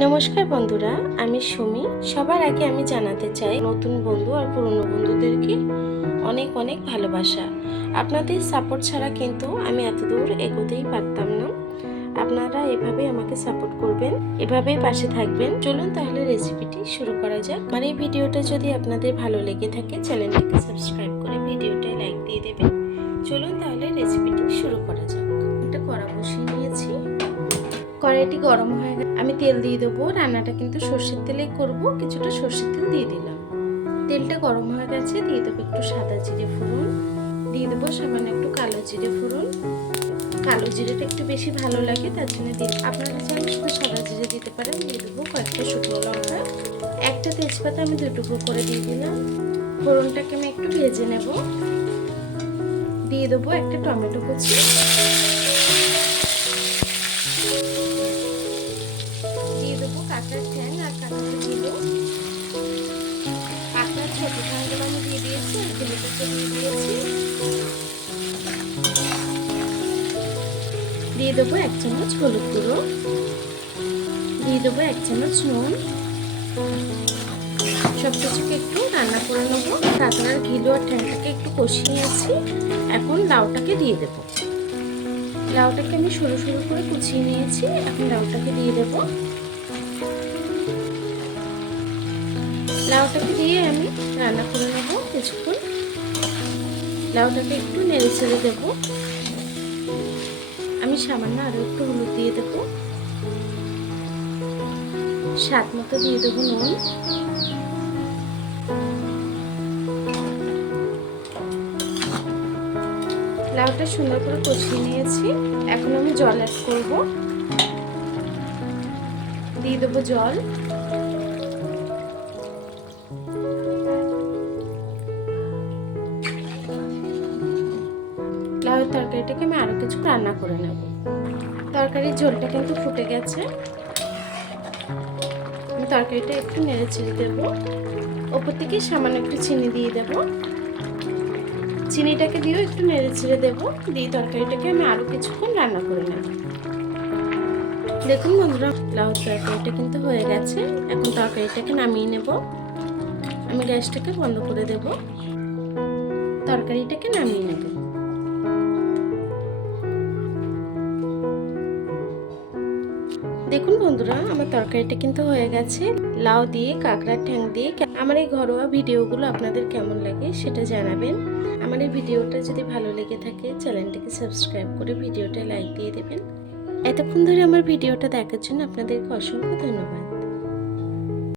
নমস্কার বন্ধুরা, আমি সুমি। সবার আগে আমি জানাতে চাই নতুন বন্ধু আর পুরনো বন্ধুদেরকে অনেক অনেক ভালোবাসা। আপনাদের সাপোর্ট ছাড়া কিন্তু আমি এত দূর এগোতেই পারতাম না। আপনারা এভাবে আমাকে সাপোর্ট করবেন, এভাবেই পাশে থাকবেন। চলুন তাহলে রেসিপিটি শুরু করা যাক। আমার এই ভিডিওটা যদি আপনাদের ভালো লেগে থাকে, চ্যানেলটিকে সাবস্ক্রাইব করে ভিডিওটায় লাইক দিয়ে দেবেন। চলুন তাহলে রেসিপিটি শুরু করা যাক। একটা কড়া বসিয়ে নিয়েছি, কড়াইটি গরম হয়ে গেছে। আমি তেল দিয়ে দেবো। রান্নাটা কিন্তু সর্ষের তেলেই করব। কিছুটা সর্ষের তেল দিয়ে দিলাম। তেলটা গরম হয়ে গেছে, দিয়ে দেবো একটু সাদা জিরে ফোড়ন, দিয়ে দেবো সামান্য একটু কালো জিরে ফোড়ন। কালো জিরেটা একটু বেশি ভালো লাগে, তার জন্য আপনারা চাইলে শুধু সাদা জিরে দিতে পারেন। দিয়ে দেবো কয়েকটা শুকনো লঙ্কা, একটা তেজপাতা আমি দুটুকরো করে দিয়ে দিলাম। ফোড়নটাকে আমি একটু ভেজে নেব। দিয়ে দেবো একটা টমেটো কুচি, দিয়ে দেবো কাঁকড়ার ঠ্যাং আর কাঁকড়ার ঝিলো। কাঁকড়ার ছোট ঠ্যাংগুলো আমি দিয়ে দিয়েছি আর ঝিলোটাকে দিয়ে দিয়েছি। দিয়ে দেবো 1 চামচ হলুদ গুঁড়ো, দিয়ে দেবো 1 চামচ নুন। সব কিছুকে একটু রান্না করে নেবো। কাঁকড়ার ঘিলো আর ঠ্যাংটাকে একটু কষিয়ে নিয়েছি। এখন লাউটাকে দিয়ে দেবো। লাউটাকে আমি সরু সরু করে কুচিয়ে নিয়েছি। এখন লাউটাকে দিয়ে দেবো। লাউটাকে দিয়ে আমি রান্না করে নেব কিছুক্ষণ। লাউটাকে একটু নেড়ে ছেড়ে দেবো। আমি সামান্য আরও একটু হলুদ দিয়ে দেবো। স্বাদ মতো দিয়ে দেবো নুন। লাউটা সুন্দর করে কষিয়ে নিয়েছি। এখন আমি জল অ্যাড করব। দিয়ে দেবো জল। লাউয়ের তরকারিটাকে আমি আরও কিছু রান্না করে নেব। তরকারির ঝোলটা কিন্তু ফুটে গেছে। আমি তরকারিটা একটু নেড়ে ছেড়ে দেবো। ওপর থেকে সামান্য একটু চিনি দিয়ে দেবো। চিনিটাকে দিয়েও একটু নেড়ে ছেড়ে দেবো। দিয়ে তরকারিটাকে আমি আরও কিছুক্ষণ রান্না করে নেব। দেখুন বন্ধুরা, লাউর তরকারিটা কিন্তু হয়ে গেছে। এখন তরকারিটাকে নামিয়ে নেব। আমি গ্যাসটাকে বন্ধ করে দেব। তরকারিটাকে নামিয়ে নেব। দেখুন বন্ধুরা, আমার তরকারিটা কিন্তু হয়ে গেছে। লাউ দিয়ে কাঁকড়ার ঠ্যাং দিয়ে। আমার এই ঘরোয়া ভিডিওগুলো আপনাদের কেমন লাগে সেটা জানাবেন। আমার এই ভিডিওটা যদি ভালো লেগে থাকে, চ্যানেলটিকে সাবস্ক্রাইব করে ভিডিওটা লাইক দিয়ে দেবেন। এতক্ষণ ধরে আমার ভিডিওটা দেখার জন্য আপনাদেরকে অসংখ্য ধন্যবাদ।